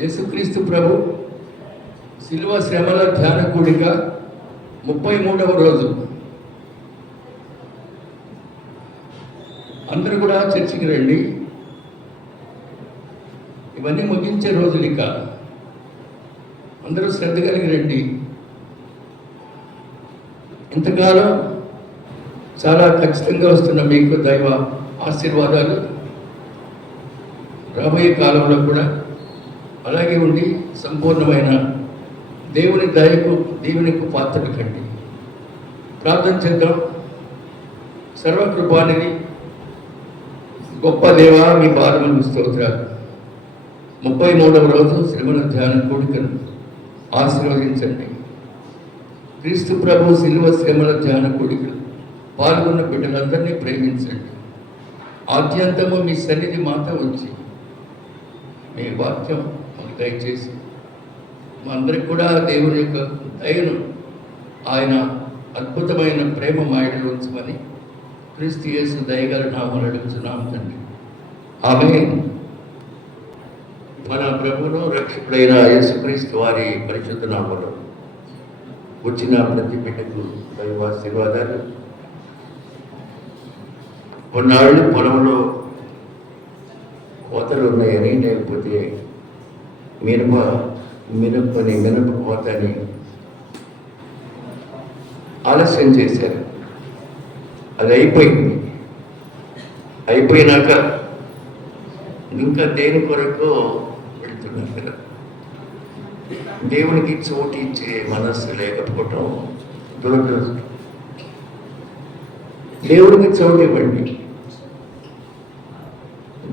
యేసుక్రీస్తు ప్రభు శిలువ శ్రమల ధ్యాన కూడిక 33వ రోజు. అందరూ కూడా చర్చికి రండి. ఇవన్నీ ముగించే రోజులు, ఇక అందరూ శ్రద్ధ కలిగి రండి. ఇంతకాలం చాలా ఖచ్చితంగా వస్తున్న మీకు దైవ ఆశీర్వాదాలు రాబోయే కాలంలో కూడా అలాగే ఉండి సంపూర్ణమైన దేవుని దయకు దీవెనకు పాత్రలు కండి. ప్రార్థన చేద్దాం. సర్వకృపానిధి గొప్ప దేవా, మీ పాదములకు స్తోత్రాలు. 33వ రోజు శ్రమల ధ్యాన కూడికను ఆశీర్వదించండి. క్రీస్తు ప్రభు శిలువ శ్రమల ధ్యాన కూడికలు పాల్గొన్న బిడ్డలందరినీ ప్రేమించండి. ఆద్యంతము మీ సన్నిధి మాత ఉంచి మీ వాక్యం మాకు దయచేసి మా అందరికి కూడా దేవుని యొక్క దయను, ఆయన అద్భుతమైన ప్రేమ మాయలు ఉంచమని క్రీస్తు యేసు దయగల నామమున అడుగుతున్నాము తండ్రి. ఆమేన్. మన ప్రభువును రక్షకుడైన యేసుక్రీస్తు వారి పరిశుద్ధ నామములో వచ్చిన ప్రతి బిడ్డకు దైవ ఆశీర్వాదాలు. కొన్నాళ్ళు పొలంలో కోతలు ఉన్నాయని, లేకపోతే మినప కోత అని ఆలస్యం చేశారు. అది అయిపోయింది. అయిపోయినాక ఇంకా దేని కొరకు వెళ్తున్నారు కదా. దేవునికి చోటు ఇచ్చే మనస్సు లేకపోవటం దురదృష్టం. దేవుడికి చోటు ఇవ్వండి.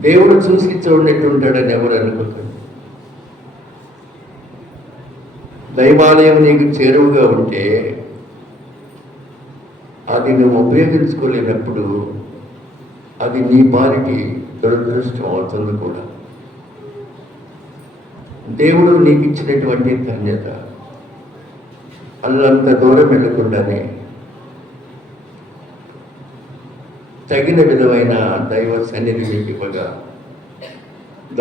దేవుడు చూసి చూడనట్టు ఉంటాడని ఎవరు అనుకోకండి. దైవాలయం నీకు చేరువుగా ఉంటే అది నువ్వు ఉపయోగించుకోలేనప్పుడు అది నీ పాలిటి దురదృష్టం అవుతుంది కూడా. దేవుడు నీకు ఇచ్చినటువంటి ధన్యత అల్లంత దూరం వెళ్ళకుండానే తగిన విధమైన దైవ సన్నిధి మీకు ఇవ్వగా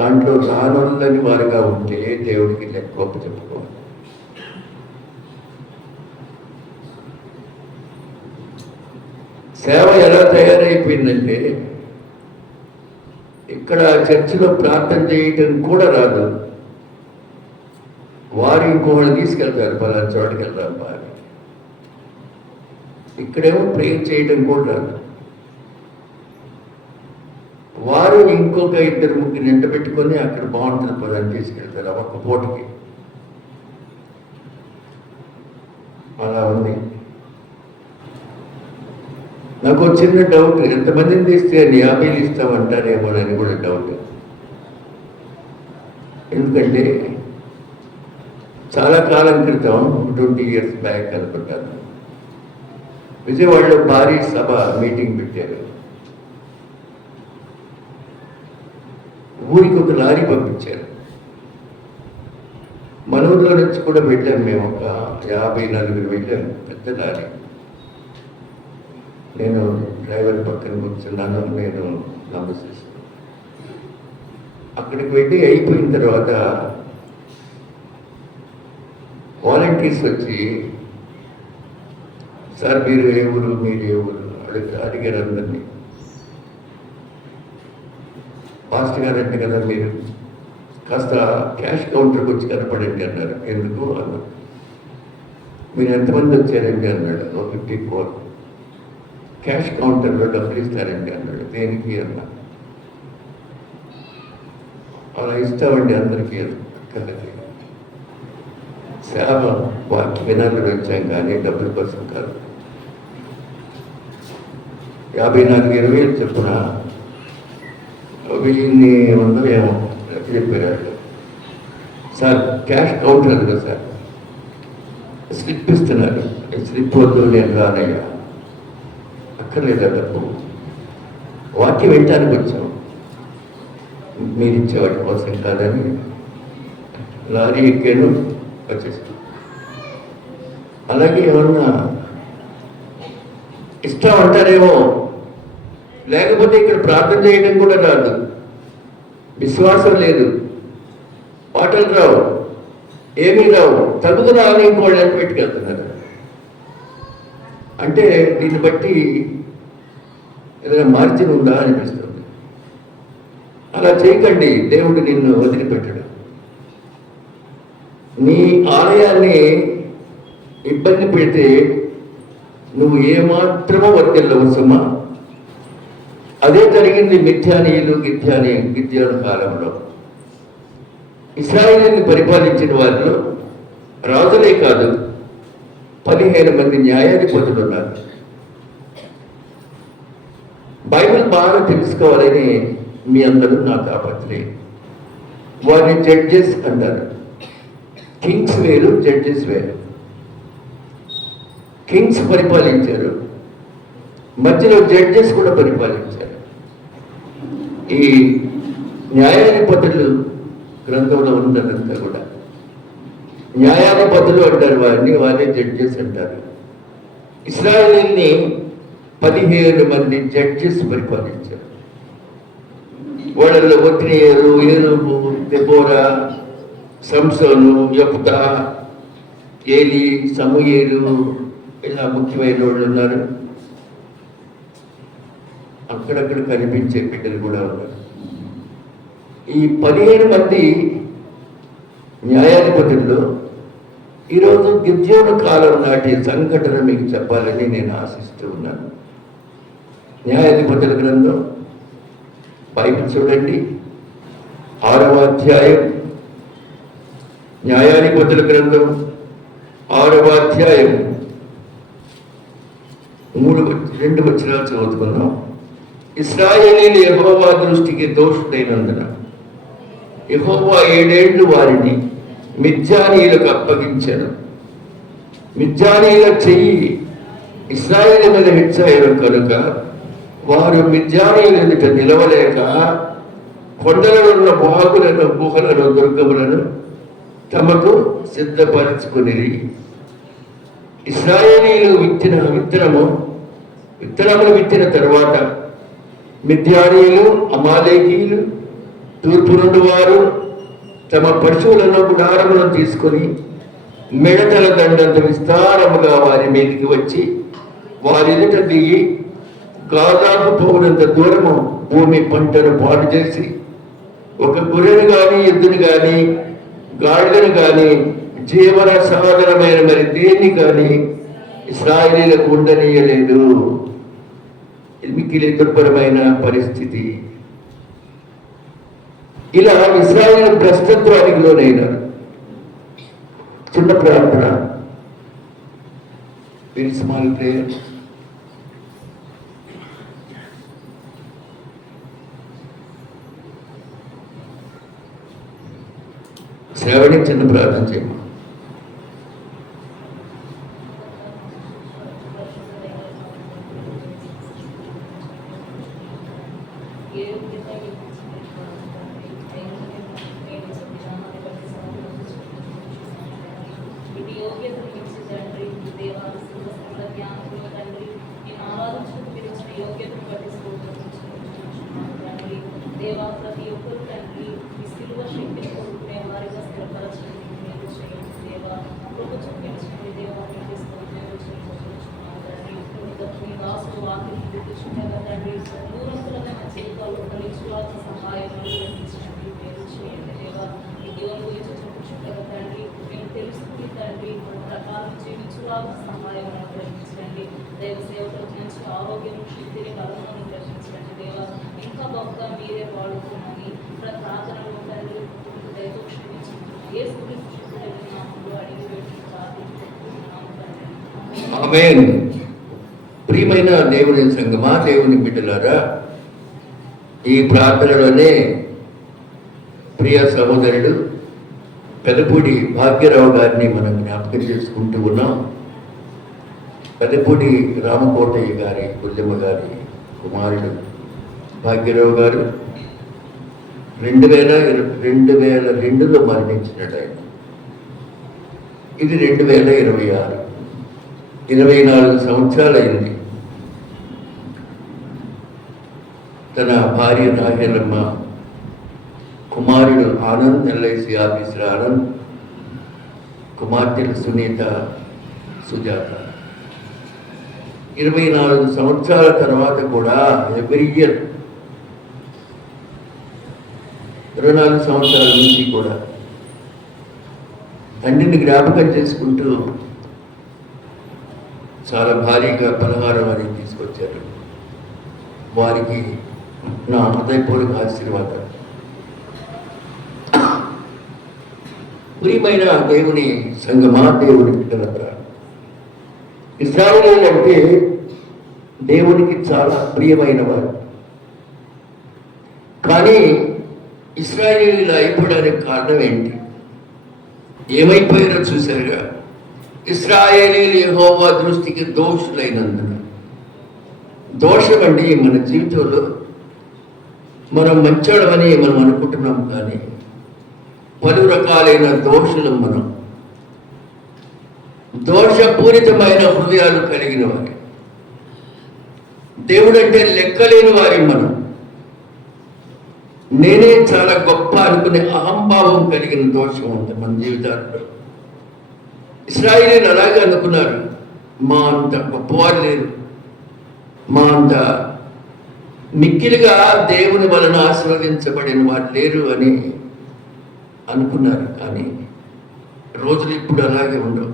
దాంట్లో రానుందని వారుగా ఉంటే దేవుడికి గొప్ప చెప్పుకోవాలి. సేవ ఎలా తయారైపోయిందంటే, ఇక్కడ చర్చిలో ప్రార్థన చేయటం కూడా రాదు. వారు ఇంకోళ్ళు తీసుకెళ్తారు, పలానా చోటుకి వెళ్తారు వారు. ఇక్కడేమో ప్రేయర్ చేయటం కూడా రాదు. వారు ఇంకొక 2-3 ఎంట పెట్టుకొని అక్కడ బాగుంటుంది పదాన్ని తీసుకెళ్తారు ఆ ఒక్క పూటకి. అలా ఉంది. నాకు చిన్న డౌట్, ఎంతమందిని తీస్తే 50 ఇస్తామంటారేమో అని కూడా డౌట్. ఎందుకంటే చాలా కాలం క్రితం 20 ఇయర్స్ బ్యాక్ అనుకుంటాను, విజయవాడలో భారీ సభ మీటింగ్ పెట్టారు. ఊరికి ఒక లారీ పంపించారు. మన ఊరిలో నుంచి కూడా వెళ్ళాం మేము, ఒక 50-40 వెళ్ళాము. పెద్ద లారీ. నేను డ్రైవర్ పక్కన కూర్చున్నాను, నేను నమస్కరిస్తాను. అక్కడికి వెళ్ళి అయిపోయిన తర్వాత వాలంటీర్స్ వచ్చి, సార్ మీరు ఏ ఊరు, మీరు ఏ ఊరు అడిగారు అందరినీ. ఫాస్ట్ గారంటే కదా, మీరు కాస్త క్యాష్ కౌంటర్కి వచ్చి కనపడండి అన్నారు. ఎందుకు అన్నారు. మీరు ఎంతమంది వచ్చారండి అన్నాడు. 54. క్యాష్ కౌంటర్లో డబ్బులు ఇస్తారండి అన్నాడు. దేనికి అన్నా. అలా ఇస్తామండి అందరికీ అక్కర్లేదు. సేవ వాక్య వినాలని వచ్చాం కానీ డబ్బుల కోసం కాదు. 54-20 చెప్పున 1000 ఏమో చెప్పారు. సార్ క్యాష్ కౌంటర్ కదా సార్, స్లిప్ ఇస్తున్నారు. స్లిప్ వద్దు, నేను రానయ్యా, అక్కర్లేదా డబ్బు, వాక్యం వినటానికి వచ్చాం, మీరు ఇచ్చేవాటి కోసం కాదని లారీ ఎక్కాను, వచ్చేసాను. అలాగే ఏమన్నా ఇష్టం అంటారేమో, లేకపోతే ఇక్కడ ప్రార్థన చేయడం కూడా రాదు, విశ్వాసం లేదు. పాటలు రావు, ఏమీ రావు, తగుదరా అని ఇంకోళ్ళని పెట్టుకెళ్తున్నారు. అంటే దీన్ని బట్టి ఏదైనా మార్జిన్ ఉందా అనిపిస్తుంది. అలా చేయకండి, దేవుడు నిన్ను వదిలిపెట్టడు. నీ ఆలయాన్ని ఇబ్బంది పెడితే నువ్వు ఏమాత్రమో వర్తిల్లవు సుమా. అదే జరిగింది గిద్యోను కాలంలో. ఇశ్రాయేలుని పరిపాలించిన వారిలో రాజులే కాదు, 15 మంది న్యాయాధిపతులు ఉన్నారు. బైబిల్ బాగా తెలుసుకోవాలని మీ అందరూ నాకు ఆపత్తి. వారిని జడ్జెస్ అంటారు. కింగ్స్ వేరు, జడ్జెస్ వేరు. కింగ్స్ పరిపాలించారు, మధ్యలో జడ్జెస్ కూడా పరిపాలించారు. ఈ న్యాయాధిపతులు గ్రంథంలో ఉన్నదంతా కూడా న్యాయాధిపతులు అంటారు వారిని, వారే జడ్జెస్ అంటారు. ఇశ్రాయేలుని 15 మంది జడ్జెస్ పరిపాలించారు. వాళ్ళలో ఒత్నియేలు, ఏనుగు, దెబోరా, సంసోను, యెఫ్తా, ఏలి, సమూయేలు, ఇలా ముఖ్యమైన వాళ్ళు ఉన్నారు. అక్కడక్కడ కనిపించే బిడ్డలు కూడా ఉన్నారు. ఈ 15 మంది న్యాయాధిపతుల్లో ఈరోజు గిద్యోను కాలం నాటి సంఘటన మీకు చెప్పాలని నేను ఆశిస్తూ ఉన్నాను. న్యాయాధిపతుల గ్రంథం బైబిల్ చూడండి, 6వ అధ్యాయం. న్యాయాధిపతుల గ్రంథం 6వ అధ్యాయం 2 వచనాలు చదువుతున్నాం. ఇశ్రాయేలీయులు యెహోవా దృష్టికి దోషుడైనందున యెహోవా 7 ఏళ్ళు వారిని మిద్యానీయులకు అప్పగించాను. మిద్యానీయుల చెయ్యి ఇశ్రాయేలు మీద హెచ్చాయను కనుక వారు మిద్యానీయుల ఎదుట నిలవలేక కొండలలో ఉన్న వాగులను, గుహలను, దుర్గములను తమకు సిద్ధపరచుకుని ఇశ్రాయేలీయులు విత్తనములు విత్తిన తరువాత మిద్యానీయులు, అమాలేకీయులు, తూర్పు నుండి వారు తమ పశువులను, గుడారములను తీసుకొని మిడతల దండంత విస్తారముగా వారి మీదకి వచ్చి వారి ఎదుట దిగి గాజాకు పోవునంత దూరము భూమి పంటను పాడు చేసి ఒక గొర్రెను కానీ, ఎద్దును కానీ, గాడిదను కానీ, జీవన సాధనమైన మరి దేన్ని కానీ ఇశ్రాయేలీయులకు ఉండనీయలేదు. మిక్కిలి దుర్భరమైన పరిస్థితి. ఇలా ఇశ్రాయేలు భ్రష్టత్వానికి లోనైనారు. చిన్న ప్రార్థన, వెరీ స్మాల్ ప్రేయర్. శ్రావణి చిన్న ప్రార్థన చేయమా. దేవా ప్రతి ఒక్కరు తండ్రి మీ సిలువ శక్తిని కోరుకునే వారిగా స్థిరపరచండి. మీరు చేయండి దేవా, కృప చూపించండి దేవా. మీకు తండ్రి మీ దాసులు వాక్యం చూపించుండగా తండ్రి దూరస్తులమైన జీవితాలు ఫలించులాగా సహాయం అందించండి. మీరు చేయండి దేవా. మీ దేవుని గురించి చూపించుండగా తండ్రి మేము తెలుసుకుని తండ్రి ప్రకారం జీవించులాగా సహాయం అనుగ్రహించండి. దైవ సేవకులకు మంచి ఆరోగ్యం, శక్తిని, బలమును గ్రహించండి దేవా. ఇంకా గొప్పగా మీరే వాడుతున్నాని ప్రార్థనలు తండ్రి దయతో క్షమించండి. ఏ గురించి అడిగి పెట్టి ప్రార్థిస్తున్నాము తండ్రి. ఆమేన్. ప్రియమైన దేవుని సంగమా, దేవుని బిడ్డలారా, ఈ ప్రార్థనలోనే ప్రియ సహోదరుడు పెదపూడి భాగ్యరావు గారిని మనం జ్ఞాపకం చేసుకుంటూ ఉన్నాం. పెదపూడి రామకోటయ్య గారి, బుల్లెమ్మ గారి కుమారుడు భాగ్యరావు గారు 2002లో మరణించినట్టు ఆయన. ఇది 2026, 24 సంవత్సరాలు అయింది. తన భార్య నాగేలమ్మ కుమారుడు ఆనంద్, ఎల్ఐసి ఆఫీసర్ ఆనంద్, కుమార్తెలు సునీత, సుజాత. 24 సంవత్సరాల తర్వాత కూడా ఎవ్రీ ఇయర్ 24 సంవత్సరాల నుంచి కూడా తండ్రిని జ్ఞాపకం చేసుకుంటూ చాలా భారీగా పలహారం అనేది తీసుకొచ్చారు. వారికి నా హృదయపూర్వక ఆశీర్వాదాలు. ప్రియమైన దేవుని సంగమా, దేవుని బిడ్డలారా, ఇశ్రాయేలీయులు అంటే దేవునికి చాలా ప్రియమైన వారు. కానీ ఇశ్రాయేలీయులు అయిపోవడానికి కారణం ఏంటి? ఏమైపోయారో చూశారుగా. ఇశ్రాయేలీయులు యెహోవా దృష్టికి దోషులైనందున. దోషం అండి మన జీవితంలో మనం మంచోడమని మనం అనుకుంటున్నాం, కానీ పలు రకాలైన దోషులు మనం. దోషపూరితమైన హృదయాలు కలిగిన వారి, దేవుడంటే లెక్కలేని వారి మనం. నేనే చాలా గొప్ప అనుకునే అహంభావం కలిగిన దోషం ఉంది మన జీవితాల్లో. ఇశ్రాయేలీయులు అలాగే అనుకున్నారు. మా అంత గొప్పవారు లేరు, మా అంత మిక్కిలిగా దేవుని వలన ఆశీర్వదించబడిన వారు లేరు అని అనుకున్నారు. కానీ రోజులు ఇప్పుడు అలాగే ఉండవు.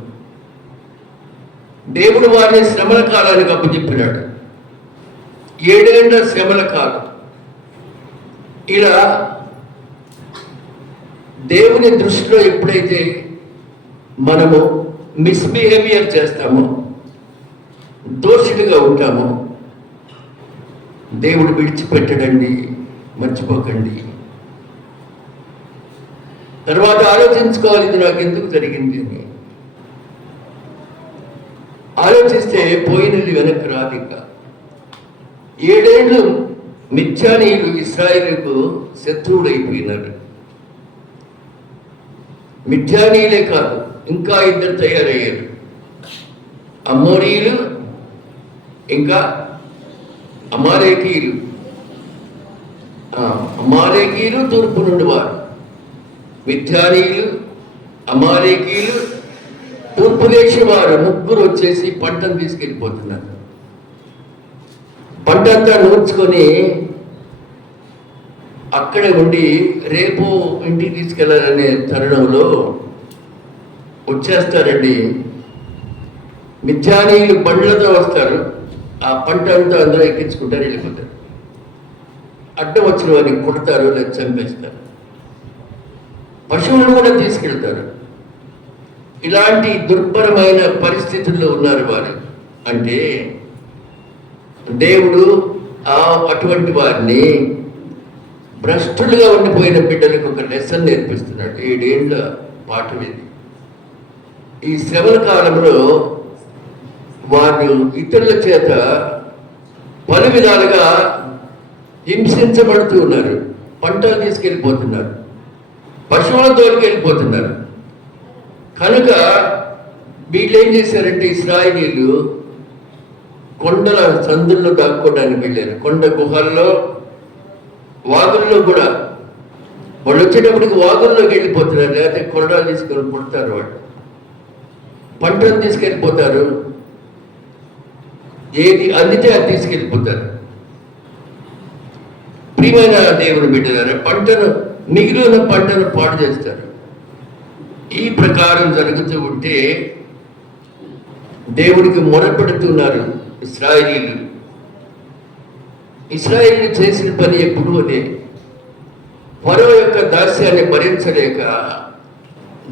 దేవుడు వారిని శ్రమల కాలానికి అప్పచెప్పినాడు. 7 ఏళ్ల శ్రమల కాలం. ఇలా దేవుని దృష్టిలో ఎప్పుడైతే మనము మిస్బిహేవియర్ చేస్తామో, దోషులుగా ఉంటామో, దేవుడు విడిచిపెట్టడండి, మర్చిపోకండి. తర్వాత ఆలోచించుకోవాలి, ఇది నాకు ఎందుకు జరిగింది అని. ఆలోచిస్తే పోయినది వెనక్కి రాదు. ఇక 7 ఏళ్ళు మిథ్యానీయులు ఇశ్రాయేలుకు శత్రువుడైపోయినారు. మిథ్యానీయులే కాదు, ఇంకా 2 తయారయ్యారు. అమ్మోరీయులు, ఇంకా అమాలేకీయులు. అమాలేకీయులు తూర్పు నుండి వారు. మిథ్యానీయులు, అమాలేకీయులు, తూర్పు దేశం వారు ముగ్గురు వచ్చేసి పంటను తీసుకెళ్ళిపోతున్నారు. పంట అంతా నూర్చుకొని అక్కడే ఉండి రేపు ఇంటికి తీసుకెళ్లాలనే తరుణంలో వచ్చేస్తారండి. మిథ్యానీయులు బండ్లతో వస్తారు, ఆ పంట అంతా అందరూ ఎక్కించుకుంటారు, వెళ్ళిపోతారు. అడ్డం వచ్చిన వారిని కొడతారు లేదా చంపేస్తారు. పశువులను కూడా తీసుకెళ్తారు. ఇలాంటి దుర్భరమైన పరిస్థితుల్లో ఉన్నారు వారు. అంటే దేవుడు అటువంటి వారిని, భ్రష్టులుగా ఉండిపోయిన బిడ్డలకు ఒక లెసన్ నేర్పిస్తున్నాడు. 7 ఏళ్ల పాఠం ఇది. ఈ శ్రమల కాలంలో వారు ఇతరుల చేత పలు విధాలుగా హింసించబడుతూ ఉన్నారు. పంటలు తీసుకెళ్ళిపోతున్నారు, పశువుల తోలికెళ్ళిపోతున్నారు. కనుక వీళ్ళు ఏం చేశారంటే, ఇశ్రాయేలీయులు కొండల సందుల్లో దాక్కోవడానికి వెళ్ళారు. కొండ గుహల్లో, వాగుల్లో కూడా. వాళ్ళు వచ్చేటప్పటికి వాగుల్లోకి వెళ్ళిపోతున్నారు, లేకపోతే కొండలు తీసుకొని పుడతారు. వాళ్ళు పంటను తీసుకెళ్ళిపోతారు, ఏది అందితే అది తీసుకెళ్ళిపోతారు. ప్రియమైన దేవుని బిడ్డలారా, పంటను, మిగిలిన పంటను పాడు చేస్తారు. ఈ ప్రకారం జరుగుతూ ఉంటే దేవుడికి మొరపెడుతున్నారు ఇశ్రాయేలీయులు. ఇశ్రాయేలీయులు చేసిన పని ఎప్పుడు అదే. ఫరో యొక్క దాస్యాన్ని భరించలేక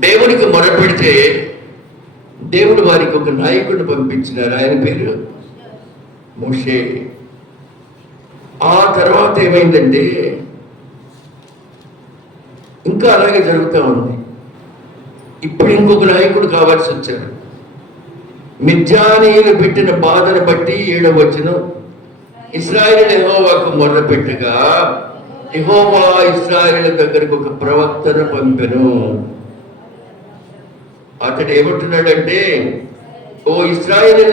దేవుడికి మొరపెడితే దేవుడు వారికి ఒక నాయకుడిని పంపించినారు. ఆయన పేరు మోషే. ఆ తర్వాత ఏమైందంటే ఇంకా అలాగే జరుగుతూ ఉంది. ఇప్పుడు ఇంకొక నాయకుడు కావాల్సి వచ్చారు. మిథ్యానీయులు పెట్టిన బాధను బట్టి 7వ వచనం, ఇశ్రాయేలు యెహోవాకు మొర్ర పెట్టగా యెహోవా ఇశ్రాయేలు దగ్గరకు ఒక ప్రవక్తను పంపెను. అతడు ఏమంటున్నాడంటే, ఓ ఇశ్రాయేలు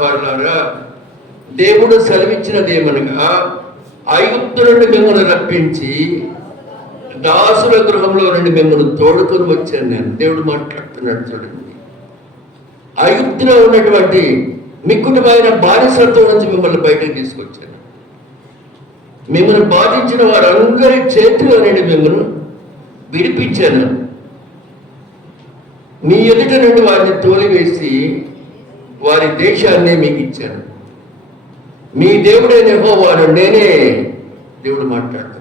వాళ్ళారా, దేవుడు సెలవిచ్చినదేమనగా, ఐగుప్తు నుండి మిమ్మల్ని రప్పించి దాసుల గృహంలో నుండి మిమ్మల్ని తోడుకొని వచ్చాను నేను. దేవుడు మాట్లాడుతున్నాడు చూడండి. ఐగుప్తులో ఉన్నటువంటి మిక్కుటమైన బానిసత్వం నుంచి మిమ్మల్ని బయటకు తీసుకొచ్చాను. మిమ్మల్ని బాధించిన వారందరి చేతిలో నుండి మిమ్మల్ని విడిపించాను. మీ ఎదుట నుండి వారిని తోలివేసి వారి దేశాన్ని మీకు ఇచ్చాను. మీ దేవుడైన యెహోవాను నేనే. దేవుడు మాట్లాడుతున్నాడు.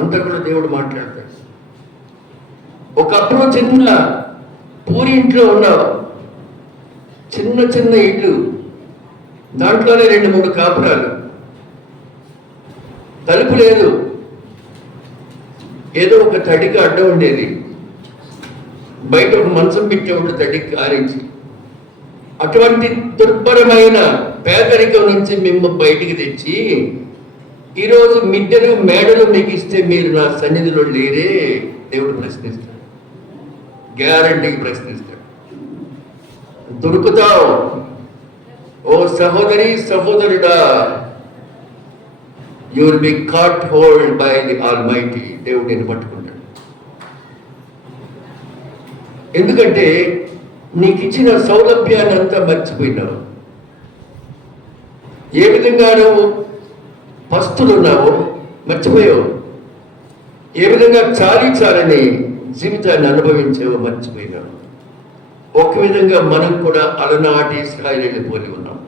అంతా కూడా దేవుడు మాట్లాడతాడు. ఒకప్పుడు చిన్న పూరి ఇంట్లో ఉన్నావు, చిన్న చిన్న ఇల్లు, దాంట్లోనే 2-3 కాపురాలు, తలుపు లేదు, ఏదో ఒక తడికి అడ్డం ఉండేది, బయట ఒక మంచం పెట్టేవాడు తడికి ఆరించి. అటువంటి దుర్భరమైన పేదరికం నుంచి మేము బయటికి తెచ్చి ఈరోజు మిద్దెలు మేడలు మీకు ఇస్తే మీరు నా సన్నిధిలో లేరే. దేవుడు ప్రశ్నిస్తాడు, గ్యారంటీకి ప్రశ్నిస్తాడు. దొరుకుతావు ఓ సహోదరి సహోదరుడా. You will be caught hold by the almighty. దేవుడు నేను పట్టుకుంటాడు. ఎందుకంటే నీకు ఇచ్చిన సౌలభ్యాన్ని అంతా మర్చిపోయినావు. ఏ విధంగా నువ్వు పస్తులున్నావో మర్చిపోయావు. ఏ విధంగా చాలని జీవితాన్ని అనుభవించావో మర్చిపోయినావు. ఒక విధంగా మనం కూడా అలనాటి ఇశ్రాయేలీయులను పోలి ఉన్నాం.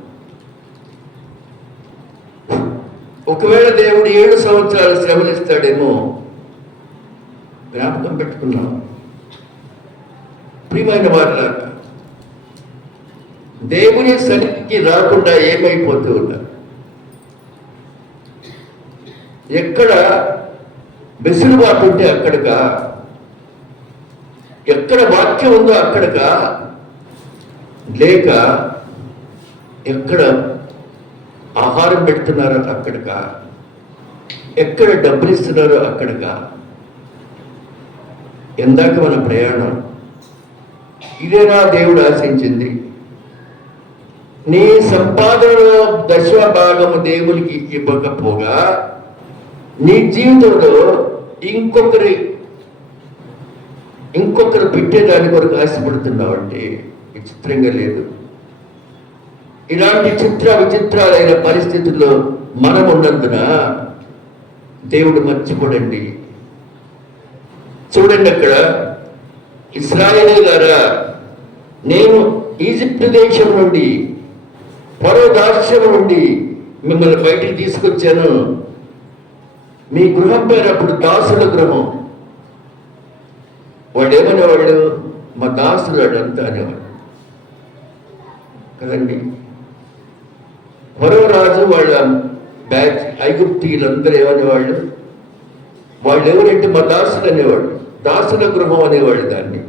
ఒకవేళ దేవుడు 7 సంవత్సరాలు శ్రమలు ఇస్తాడేమో జ్ఞాపకం పెట్టుకున్నాం. ప్రియమైన వారిలాగా దేవుని సన్నిధికి రాకుండా ఏమైపోతూ ఉన్నారు. ఎక్కడ వెసులుబాటు ఉంటే అక్కడగా, ఎక్కడ వాక్యం ఉందో అక్కడగా, లేక ఎక్కడ ఆహారం పెడుతున్నారో అక్కడగా, ఎక్కడ డబ్బులు ఇస్తున్నారో అక్కడగా. ఎందాక మన ప్రయాణం ఇదేనా దేవుడు ఆశించింది? నీ సంపాదనలో 10వ భాగము దేవునికి ఇవ్వకపోగా నీ జీవితంలో ఇంకొకరు పెట్టేదాని కొరకు ఆశపడుతున్నావు అంటే విచిత్రంగా లేదు. ఇలాంటి విచిత్రాలైన పరిస్థితుల్లో మనం ఉన్నందున దేవుడు మర్చిపోడండి. చూడండి, అక్కడ ఇశ్రాయేలీయులారా, నేను ఈజిప్ట్ దేశం నుండి, ఫరో దాస్యం నుండి మిమ్మల్ని బయటికి తీసుకొచ్చాను. మీ గృహం పేరు అప్పుడు దాసుల గృహం. వాడు ఏమనేవాళ్ళు? మా దాసులు వాడంతా అనేవాడు కదండి. ఫరో రాజు వాళ్ళ బ్యాచ్ ఐగుప్తీయులందరూ ఏమనేవాళ్ళు? వాళ్ళు ఎవరంటే మా దాసులు అనేవాడు. దాసుల గృహం అనేవాళ్ళు దాన్ని.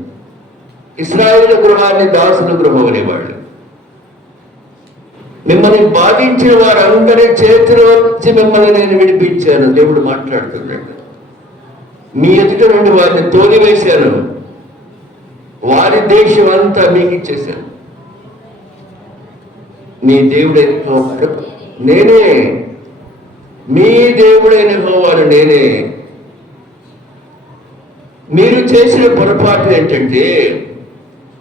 ఇశ్రాయేలు గృహాన్ని దాసుల గృహం అనేవాళ్ళు. మిమ్మల్ని బాధించిన వారందరి చేతిలో నుంచి మిమ్మల్ని నేను విడిపించాను. దేవుడు మాట్లాడుతున్నాడు. మీ ఎదుట నుండి వారిని తోలివేశాను. వారి దేశం అంతా మీకు ఇచ్చేశాను. మీ దేవుడైన యెహోవా నేనే. మీ దేవుడైన యెహోవా నేనే. మీరు చేసిన పొరపాటు ఏంటంటే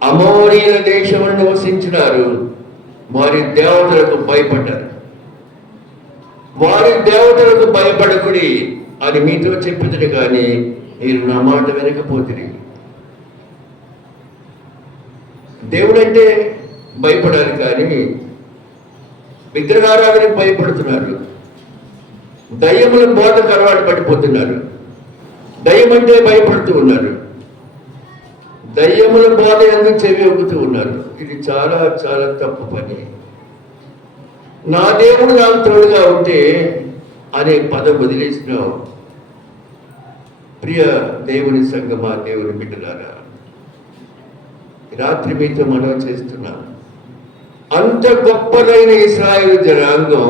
అమోరీయుల దేశంలో నివసించినారు. వారి దేవతలకు భయపడ్డారు. వారి దేవతలకు భయపడకుడి అని మీతో చెప్పింది, కానీ మీరు నా మాట వినకపోతుంది. దేవుడంటే భయపడాలి, కానీ విగ్రహారాధనకు భయపడుతున్నారు. దయ్యముల బోధకు అలవాటు పడిపోతున్నారు. దయ్యం అంటే భయపడుతూ ఉన్నారు. దయ్యముల బోధ ఎందుకు చెవి ఒగ్గుతూ ఉన్నారు. ఇది చాలా చాలా తప్పు పని. నా దేవుడు నాకు తోడుగా ఉంటే అనే పదం వదిలేసినావు. ప్రియ దేవుని సంగమా, దేవుని బిడ్డలారా, రాత్రి మీతో మనం చేస్తున్నాను. అంత గొప్పదైన ఇశ్రాయేలు జనాంగం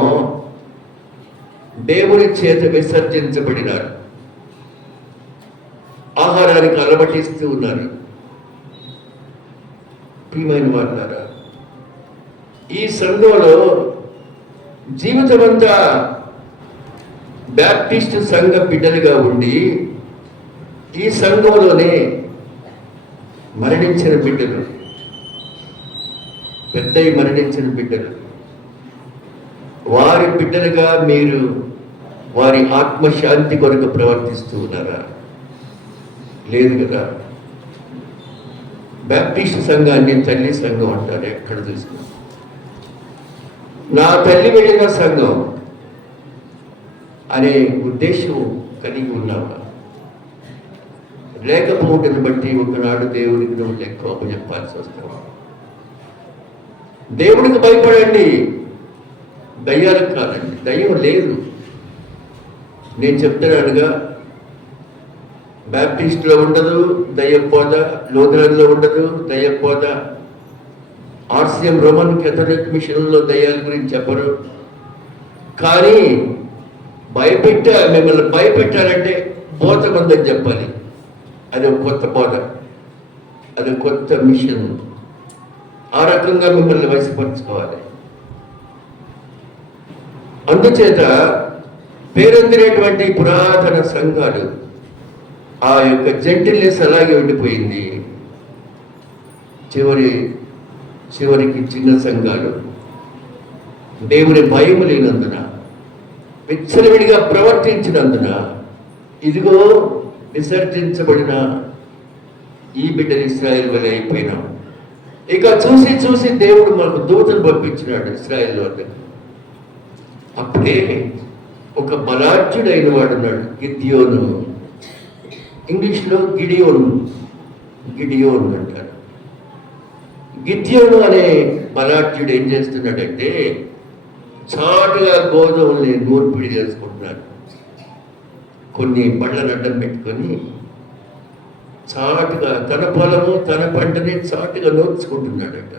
దేవుని చేత విసర్జించబడినారు. ఆహారానికి అలవటిస్తూ ఉన్నారు. ప్రియమైన వారులారా, ఈ సంఘంలో జీవితం అంతా బ్యాప్టిస్ట్ సంఘ బిడ్డలుగా ఉండి ఈ సంఘంలోనే మరణించిన బిడ్డలు, పెద్దయి మరణించిన బిడ్డలు, వారి బిడ్డలుగా మీరు వారి ఆత్మశాంతి కొరకు ప్రవర్తిస్తూ ఉన్నారా? లేదు కదా. బ్యాప్టిస్ట్ సంఘాన్ని తల్లి సంఘం అంటారు. ఎక్కడ చూసుకున్నా నా తల్లి వెళ్ళిన సంఘం అనే ఉద్దేశం కలిగి ఉన్నావా? లేకపోవటం బట్టి ఒకనాడు దేవుడికి నువ్వు ఎక్కువ చెప్పాల్సి వస్తావా? దేవుడికి భయపడండి, దయ్యాలకు కాదండి. దయ్యం లేదు. నేను చెప్తున్నానుగా, బ్యాప్టిస్ట్లో ఉండదు దయ్యపోద, లూథరన్లో ఉండదు దయ్యపోద, ఆర్సిఎం రోమన్ కేథలిక్ మిషన్లో దయ్యాల గురించి చెప్పరు. కానీ మిమ్మల్ని భయపెట్టాలంటే బోధ ఉందని చెప్పాలి. అది ఒక కొత్త బోధ, అది కొత్త మిషన్. ఆ రకంగా మిమ్మల్ని వయసుపరుచుకోవాలి. అందుచేత పేరొందినటువంటి పురాతన సంఘాలు ఆ యొక్క జెంటిల్నెస్ అలాగే ఉండిపోయింది. చివరికి చిన్న సంఘాలు దేవుని భయం లేనందున, విచ్చలవిడిగా ప్రవర్తించినందున ఇదిగో విసర్జించబడిన ఈ బిడ్డలు ఇశ్రాయేల్ వలె అయిపోయినాం. ఇక చూసి చూసి దేవుడు మనకు దూతను పంపించినాడు ఇశ్రాయేల్లో. అప్పుడే ఒక బలాఢ్యుడైన వాడు ఉన్నాడు, గిద్యోను. ఇంగ్లీష్లో గిడియోన్ అంటారు. గిద్యోను అనే బలాఢ్యుడు ఏం చేస్తున్నాడంటే చాటుగా గోధుమల్ని నూర్పిడి చేసుకుంటున్నాడు. కొన్ని బళ్ళను అడ్డం పెట్టుకొని చాటుగా తన పొలము తన పంటని చాటుగా నోర్చుకుంటున్నాడట.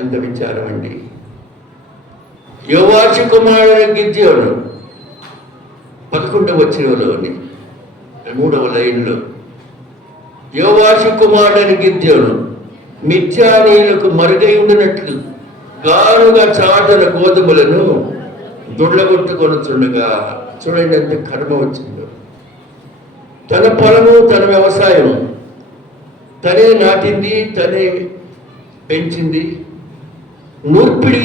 ఎంత విచారం అండి. యోవాషు కుమారుడు గిద్యోను 11వ వచనంలోని 3వ లైన్లో, యోవాషు కుమారుడు గిద్యోను మిద్యానీయులకు మరుగై ఉండినట్లు గానుగా చాటున గోధుమలను దుడ్లగొట్టుకొనుచుండగా, చూడండి ఎంత కర్మ వచ్చిందో. తన పొలము తన వ్యవసాయం తనే నాటింది, తనే పెంచింది. నూర్పిడి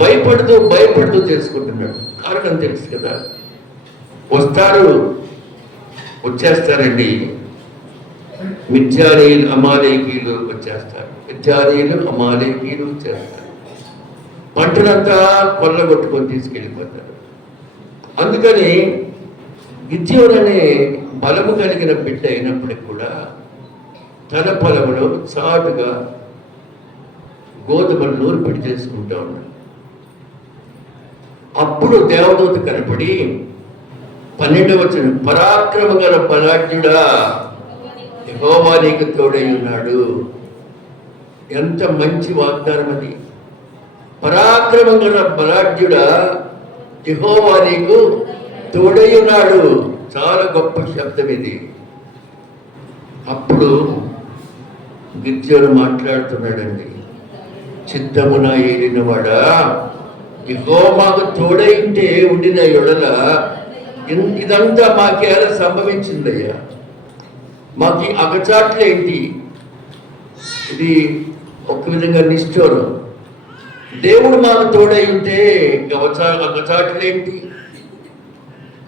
భయపడుతూ చేసుకుంటున్నాడు. కారణం తెలుసు కదా, వచ్చేస్తారండి మిద్యానీయులు అమాలేకీయులు వచ్చేస్తారు. మిద్యానీయులు అమాలేకీయులు వచ్చేస్తారు. పంటనంతా కొల్లగొట్టుకొని తీసుకెళ్ళిపోతారు. అందుకని గిద్యోను అనే బలము కలిగిన బిడ్డ అయినప్పటికీ కూడా తన పొలంలో చాటుగా గోధుమలు నూర్పిడి చేసుకుంటూ ఉన్నాడు. అప్పుడు దేవదూత కనపడి 12వ వచనం, పరాక్రమ గల బలాఢ్యుడా యెహోవా నీకు తోడై ఉన్నాడు. ఎంత మంచి వాగ్దానం అది. పరాక్రమం గల బలాఢ్యుడా యెహోవా నీకు తోడై ఉన్నాడు. చాలా గొప్ప శబ్దం ఇది. అప్పుడు గిద్యోను మాట్లాడుతున్నాడండి, చిత్తమున ఏలినవాడా, యెహోవాకు తోడై ఉండిన ఎడల ఇదంతా మాకేలా సంభవించిందయ్యా. మాకు ఈ అగచాట్లేంటి? ఇది ఒక విధంగా నిష్ఠూరం. దేవుడు మాకు తోడై ఉంటే అగచాట్లేంటి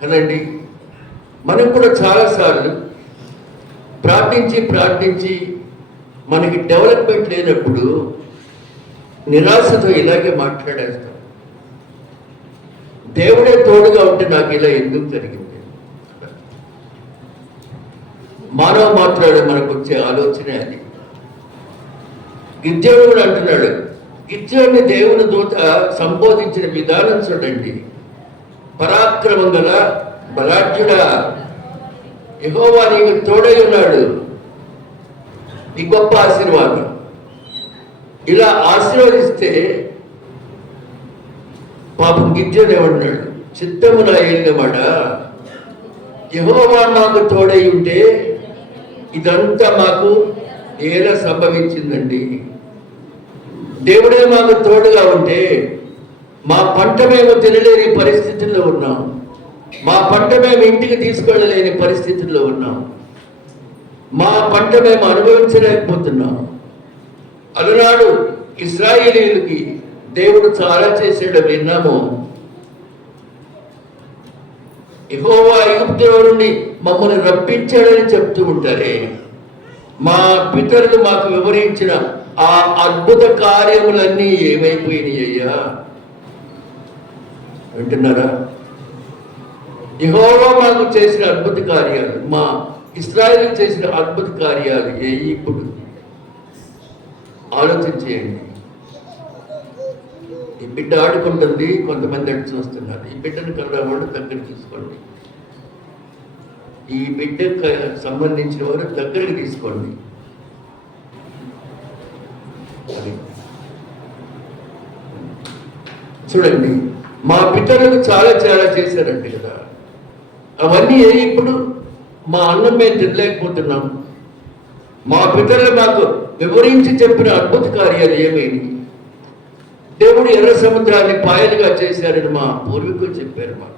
కదండి. మనం కూడా చాలాసార్లు ప్రార్థించి మనకి డెవలప్మెంట్ లేనప్పుడు నిరాశతో ఇలాగే మాట్లాడేస్తాం. దేవుడే తోడుగా ఉంటే నాకు ఇలా ఎందుకు జరిగింది? మానవ మాట్లాడే మనకు వచ్చే ఆలోచనే అది. గిద్యోను కూడా అంటున్నాడు. గిద్యోన్ని దేవుని దూత సంబోధించిన విధానం చూడండి. పరాక్రమం గల బలాఢ్యుడా యెహోవా నీకు తోడై ఉన్నాడు. ఈ గొప్ప ఆశీర్వాదం. ఇలా ఆశీర్వదిస్తే పాపం గిద్యోను ఏమన్నాడు? చిత్తమున ఏలినవాడా యెహోవా మాకు తోడై ఉంటే ఇదంతా మాకు ఎలా సంభవించిందండి? దేవుడే మాకు తోడుగా ఉంటే మా పంట మేము తినలేని పరిస్థితుల్లో ఉన్నాం. మా పంట మేము ఇంటికి తీసుకెళ్ళలేని పరిస్థితుల్లో ఉన్నాం. మా పంట మేము అనుభవించలేకపోతున్నాం. అలనాడు ఇశ్రాయేలీయులకి దేవుడు చాలా చేశాడో విన్నాము. యెహోవా ఐగుప్తులో నుండి మమ్మల్ని రప్పించాడని చెప్తూ ఉంటారే. మా పితరులు మాకు వివరించిన ఆ అద్భుత కార్యములన్నీ ఏమైపోయినాయ్యా? వింటున్నారా? యెహోవా మాకు చేసిన అద్భుత కార్యాలు, మా ఇశ్రాయేలు చేసిన అద్భుత కార్యాలు ఇప్పుడు ఆలోచించేయండి. ఈ బిడ్డ ఆడుకుంటుంది, కొంతమంది అటు చూస్తున్నారు. ఈ బిడ్డను కలవాళ్ళు దగ్గర తీసుకోండి. ఈ బిడ్డకు సంబంధించిన వారు దగ్గరికి తీసుకోండి. అది చూడండి, మా పితరులకు చాలా చాలా చేశారంటే కదా, అవన్నీ ఇప్పుడు మా అన్నం మేము తినలేకపోతున్నాం. మా పితరులు మాకు వివరించి చెప్పిన అద్భుత కార్యాలు ఏమైనా? దేవుడు ఎర్ర సముద్రాన్ని పాయలుగా చేశారని మా పూర్వీకులు చెప్పారు. మాకు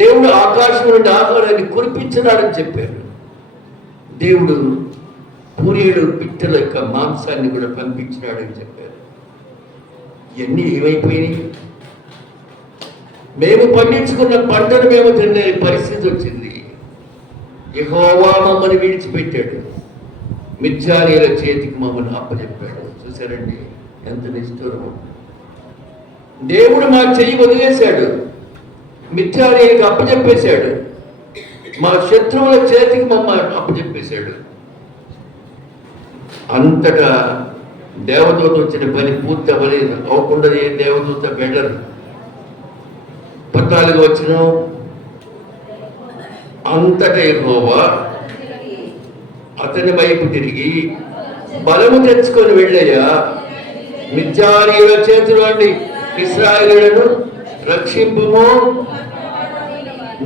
దేవుడు ఆకాశం నుండి ఆహారాన్ని కురిపించినాడని చెప్పారు. దేవుడు పూరేడు పిట్టల యొక్క మాంసాన్ని కూడా పంపించినాడని చెప్పారు. ఇవన్నీ ఏమైపోయినాయి? మేము పండించుకున్న పంటను మేము తినే పరిస్థితి వచ్చింది. యెహోవా మమ్మల్ని విడిచిపెట్టాడు, మిద్యానీయుల చేతికి మమ్మల్ని అప్పచెప్పాడు. చూశారండి ఎంత నిష్ఠూరమో. దేవుడు మా చెయ్యి వదిలేశాడు, మిద్యానీయులకు అప్పచెప్పేశాడు, మా శత్రువుల చేతికి మమ్మల్ని అప్పచెప్పేశాడు. అంతటా దేవదూత వచ్చిన పని పూర్తి అవ్వలేదు. అవ్వకుండా ఏ దేవదూత బెడరు. 14 వచ్చిన అంతటా యెహోవా అతని వైపు తిరిగి బలము తెచ్చుకొని వెళ్ళయ్యా, మిద్యానీయుల చేతిలో నుండి ఇశ్రాయేలులను రక్షింపుము,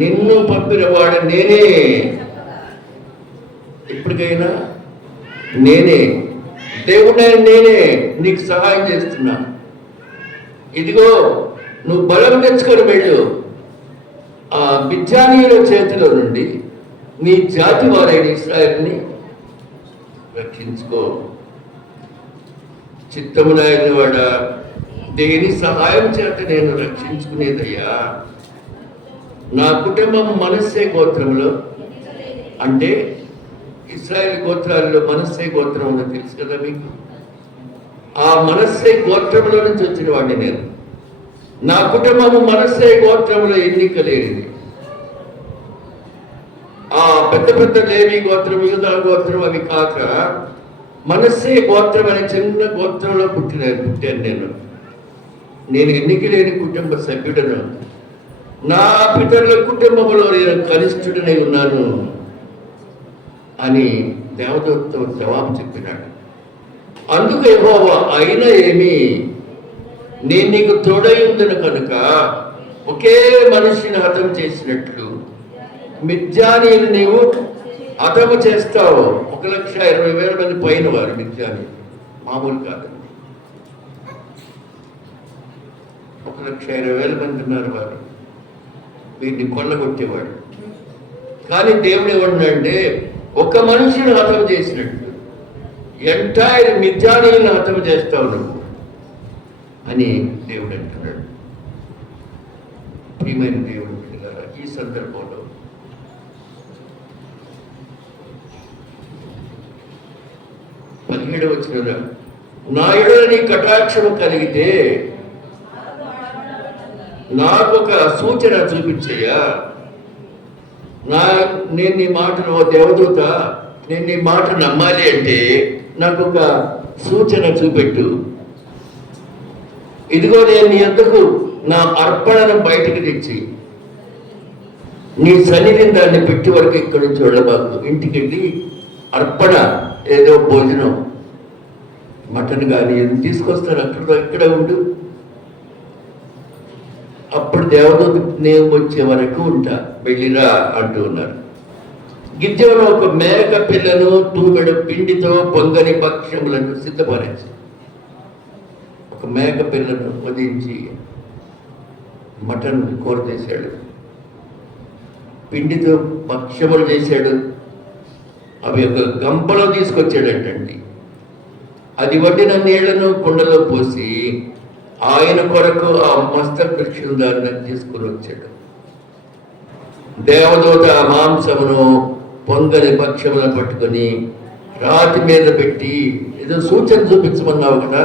నిన్ను పంపినవాడు నేనే. ఇప్పటికైనా నేనే దేవుడే, నేనే నీకు సహాయం చేస్తున్నా. ఇదిగో నువ్వు బలం తెచ్చుకొని వెళ్ళు, ఆ మిద్యానీయుల చేతిలో నుండి నీ జాతి వారైన ఇశ్రాయేలుని రక్షించుకో. చిత్తమునైన వాడ, దేని సహాయం చేత నేను రక్షించుకునేదయ్యా? నా కుటుంబం మనస్సే గోత్రంలో, అంటే ఇశ్రాయేలు గోత్రాల్లో మనస్సే గోత్రం ఉందో తెలుసు కదా మీకు. ఆ మనస్సే గోత్రంలో నుంచి వచ్చిన వాడిని నేను. నా కుటుంబము మనస్సే గోత్రంలో ఎన్నిక లేనిది. ఆ పెద్ద పెద్ద లేవి గోత్రం, యూదా గోత్రం అవి కాక మనస్సే గోత్రం అనే చిన్న గోత్రంలో పుట్టాను నేను. నేను ఎన్నిక లేని కుటుంబ సభ్యుడను. నా పితరుల కుటుంబంలో నేను కనిష్ఠుడనే ఉన్నాను అని దేవదూతతో జవాబు చెప్పినాడు. అందుకు యెహోవా అయినా ఏమి, నేను నీకు తోడై ఉందను కనుక ఒకే మనిషిని హతం చేసినట్లు మిద్యానీయులు నీవు హతము చేస్తావు. 1,20,000 మంది పైన వారు మిద్యానీయులు, మామూలు కాదండి. 1,20,000 మంది ఉన్నారు వారు. వీరిని కొల్లగొట్టేవాడు. కానీ దేవుడు ఏమన్నాడంటే ఒక మనిషిని హతం చేసినట్టు ఎంటైర్ మిద్యానీయులను హతం చేస్తావు నువ్వు అని దేవుడు అంటున్నాడు. ప్రియమైన దేవుడు పిల్లలారా, ఈ సందర్భంలో వచ్చిన నా ఎడల నీ కటాక్షము కలిగితే నాకు ఒక సూచన చూపించయ్యా. నేను నీ మాటను, ఓ దేవదూత, నేను నీ మాట నమ్మాలి అంటే నాకు ఒక సూచన చూపెట్టు. ఇదిగో నేను నీ అంతకు నా అర్పణను బయటికి తెచ్చి నీ సన్నిధిని దాన్ని పెట్టి వరకు ఇక్కడి నుంచి వెళ్ళబాకు. ఇంటికి వెళ్ళి అర్పణ, ఏదో భోజనం, మటన్ కానీ ఏదో తీసుకొస్తాను, అక్కడ ఇక్కడ ఉండు. అప్పుడు దేవదూత నేను వచ్చే వరకు ఉంటా, వెళ్ళిరా అంటూ ఉన్నారు. గిద్దెవరు ఒక మేక పిల్లను తూమెడు పిండితో పొంగని భక్ష్యములను సిద్ధపరచి, ఒక మేక పిల్లను వధించి మటన్ కూర చేశాడు. పిండితో భక్ష్యములు చేశాడు. అవి ఒక గంపలో తీసుకొచ్చాడటండి. అది వడ్డిన నీళ్లను కుండలో పోసి ఆయన కొరకు ఆ మస్తక వృక్షం దాన్ని తీసుకుని వచ్చాడు. దేవదూత ఆ మాంసమును పొంగని భక్ష్యములను పట్టుకొని రాతి మీద పెట్టి, ఏదో సూచన చూపించమన్నావు కదా,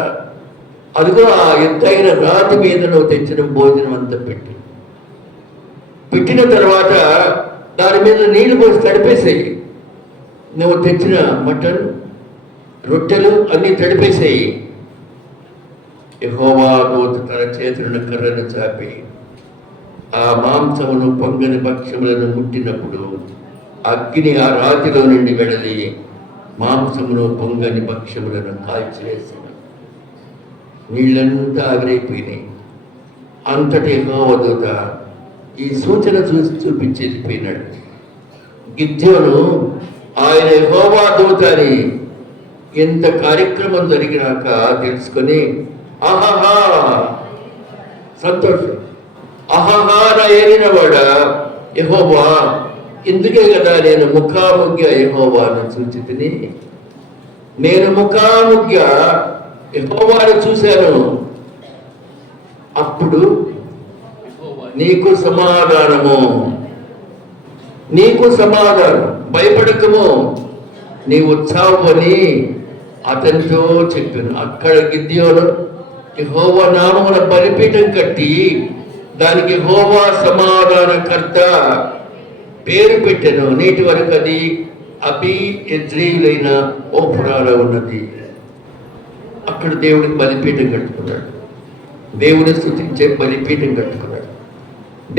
అదిగో ఆ ఎత్తైన రాతి మీద నువ్వు తెచ్చిన భోజనం అంతా పెట్టిన తర్వాత దాని మీద నీళ్లు పోసి తడిపేసాయి. నువ్వు తెచ్చిన మటన్, రొట్టెలు అన్నీ తడిపేసాయి. యెహోవా దూత తన చేతులను కర్రను చాపి ఆ మాంసమును పొంగని భక్ష్యములను ముట్టినప్పుడు అగ్ని ఆ రాతిలో నుండి వెడలి మాంసమును పొంగని భక్ష్యములను కాల్చివేసిన. నీళ్ళంతా ఆవిరైపోయినాయి. అంతటి యెహోవా దూత ఈ సూచన చూపించి వెళ్ళిపోయినాడు. గిద్యోను ఆయన యెహోవా దూత అని ఎంత కార్యక్రమం జరిగినాక తెలుసుకొని ఆహాహా సంతోషం, ఆహాహా నా ఏలినవాడా యెహోవా, ఇందుకే కదా నేను ముఖాముఖిగా యెహోవాను చూచితిని. నేను ముఖాముఖిగా యెహోవాను చూశాను. అప్పుడు నీకు సమాధానము, నీకు సమాధానం, భయపడకము, నీవు చావు అని అతనితో చెప్పాను. అక్కడ గిద్యోను యెహోవా నామమున బలిపీఠం కట్టి దానికి యెహోవా సమాధానకర్త పేరు పెట్టాను. నేటి వరకు అది అబి ఎజ్రీయులైన ఓఫ్రాలో ఉన్నది. అక్కడ దేవుడికి బలిపీఠం కట్టుకున్నాడు. దేవుని స్తుతించే బలిపీఠం కట్టుకున్నాడు.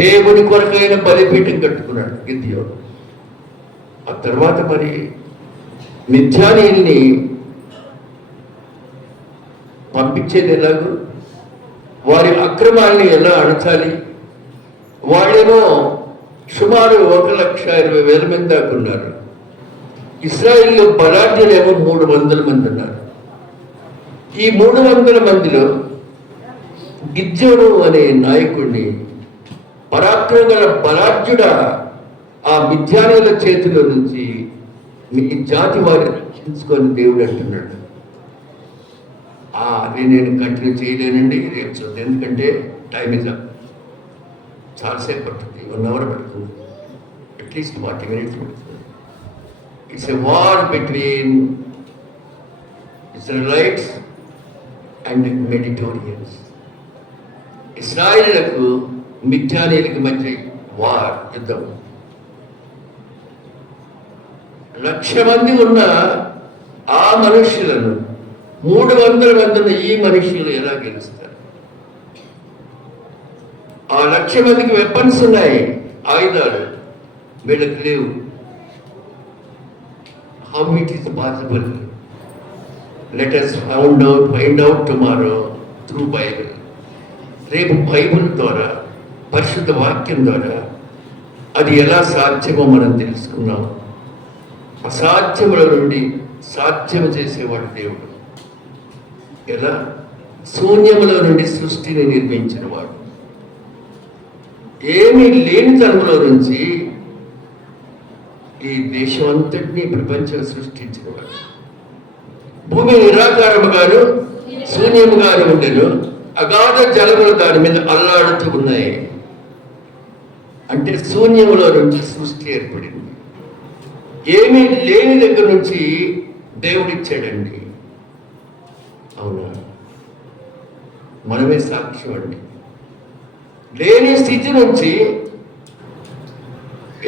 దేవుని కొరకైన బలిపీఠం కట్టుకున్నాడు గిద్యోను. ఆ తర్వాత మరి మిథ్యానీయుల్ని పంపించేది ఎలాగో, వారి అక్రమాల్ని ఎలా అణచాలి, వాళ్ళేమో సుమారు 1,20,000 మంది దాకా ఉన్నారు. ఇశ్రాయేలు బలాఢ్యులేమో 300 మంది ఉన్నారు. ఈ 300 మందిలో గిద్యోను అనే నాయకుడిని, పరాక్రమ గల బలాఢ్యుడా, ఆ మిథ్యానీయుల చేతిలో నుంచి మీ జాతి వారిని రక్షించుకొని దేవుడు అంటున్నాడు. అది నేను కంటిన్యూ చేయలేనండి, రేపు చూద్దాం. ఎందుకంటే టైం ఇస్ అప్. చాలాసేపు పడుతుంది, 1 అవర్ పడుతుంది, అట్లీస్ట్ 40 minutes పడుతుంది. It's a war between Israelites and Midianites. ఇశ్రాయేలులకు మిథ్యానీయులకు మధ్య వార్, యుద్ధం. 1,00,000 మంది ఉన్న ఆ మనుష్యులను 300 మంది ఉన్న ఈ మనుష్యులు ఎలా గెలుస్తారు? ఆ 1,00,000 మందికి వెపన్స్ ఉన్నాయి, ఆయుధాలు, వీళ్ళకి లేవు. How it is possible? Let us find out tomorrow through Bible. రేపు బైబిల్ ద్వారా, పరిశుద్ధ వాక్యం ద్వారా అది ఎలా సాధ్యమో మనం తెలుసుకున్నాం. అసాధ్యముల నుండి సాధ్యము చేసేవాడు దేవుడు. ఎలా? శూన్యముల నుండి సృష్టిని నిర్మించిన వాడు. ఏమీ లేనితనములో నుంచి ఈ దేశం అంతటినీ ప్రపంచం సృష్టించిన వాడు. భూమి నిరాకారముగాను శూన్యముగాను ఉండెను, అగాధ జలములు దాని మీద అల్లాడుతూ ఉన్నాయి. అంటే శూన్యములో నుంచి సృష్టి ఏర్పడింది. ఏమీ లేని దగ్గర నుంచి దేవుడిచ్చాడండి. అవునా? మనమే సాక్ష్యం అండి. లేని స్థితి నుంచి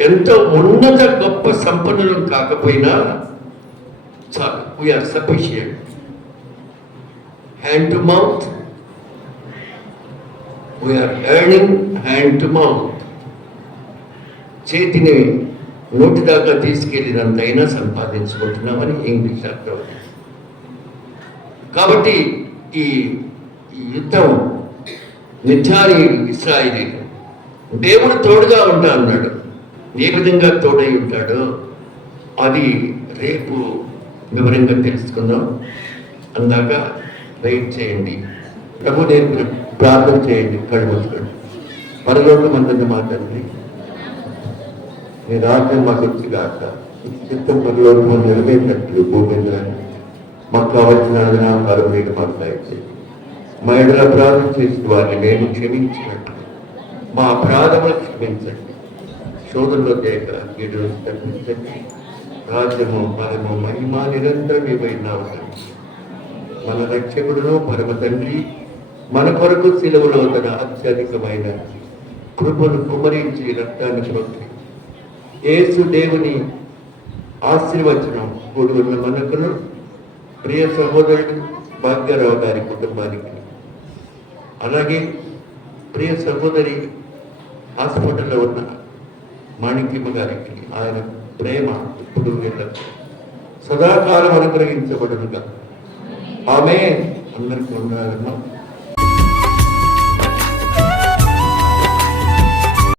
ఎంతో ఉన్నత గొప్ప సంపన్నులం కాకపోయినా చాలు, we are sufficient. Hand to mouth, we are earning hand to mouth. చేతిని నోటి దాకా తీసుకెళ్ళినంతైనా సంపాదించుకుంటున్నామని ఇంగ్లీష్ అర్థం. కాబట్టి ఈ యుద్ధం మిథ్యానీయులు, ఇశ్రాయేలీయులు, దేవుడు తోడుగా ఉంటా అన్నాడు. ఏ విధంగా తోడై ఉంటాడో అది రేపు వివరంగా తెలుసుకుందాం. అందాక వెయిట్ చేయండి. ప్రభు నేను ప్రార్థన చేయండి. కళ్ళు మూసుకోండి. పరలోకమందున్న మా తండ్రి, నీ రాజ్యం మాకు వచ్చిగాక చిత్తం పరలోకము నెరవేరినట్లు భూమి మీద మాకు కావలసిన ఆహారం మీరు మాకు దయచేయండి. మా ఎడల అపరాధం చేసిన వారిని మేము క్షమించినట్లు మా అపరాధములు క్షమించండి. శోధనలో చేయక కీడు తప్పించండి. రాజ్యము బలము మహిమ నిరంతరం ఇవైనావు. మన రక్షకుడును పరమ తండ్రి మన కొరకు సిలువలో తన అత్యధికమైన కృపను కుమరించి రక్తాన్ని పొంది యేసు దేవుని ఆశీర్వచనం కూడి ఉన్న మనకును ప్రియ సహోదరుడు భాగ్యరావు గారి కుటుంబానికి, అలాగే ప్రియ సహోదరి హాస్పిటల్లో ఉన్న మాణిక్యమ్మ గారికి ఆయన ప్రేమ ఇప్పుడు వీళ్ళకు సదాకాలం అనుగ్రహించబడునుగా. ఆమె అందరికీ ఉన్నారమ్మా.